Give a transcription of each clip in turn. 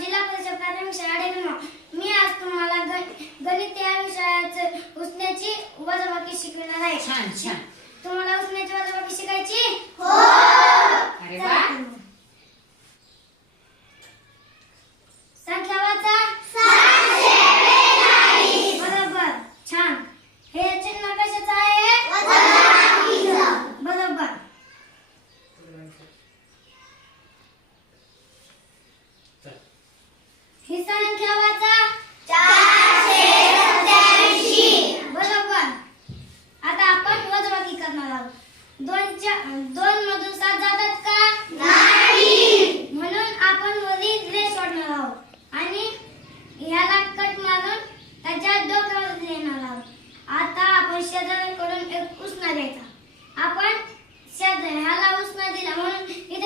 जिल्हा परिषद प्राथमिक शाळा डेकनगाव. मी आज तुम्हाला गण- गणित या विषयाचं उसण्याची वजाबाकी शिकवणार आहे. छान छान. तुम्हाला उसण्याची वजाबाकी शिकायची? अरे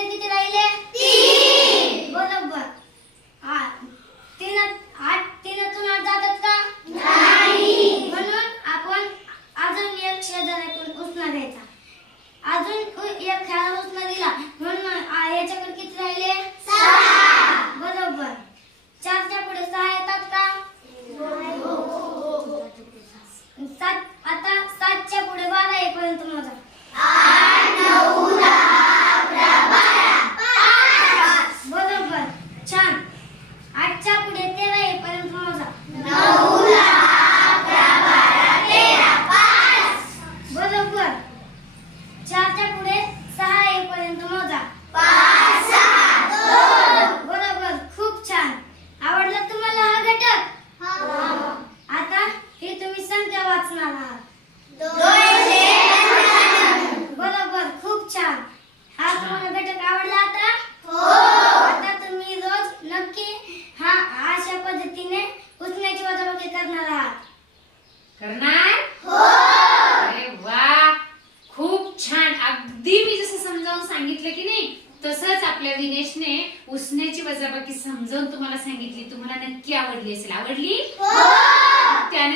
किती राहिले? बरोबर खूप छान. हा तुम्हाला घटक आवडला आता? आता तुम्ही रोज नक्की हा अशा पद्धतीने उचण्याची वजाबाकी करणार आहात. करणार? अरे वा खूप छान. अगदी मी जसं समजावून सांगितलं की नाही तसंच आपल्या विनेशने उसण्याची वजाबाकी समजावून तुम्हाला सांगितली. तुम्हाला नक्की आवडली असेल. आवडली? त्याने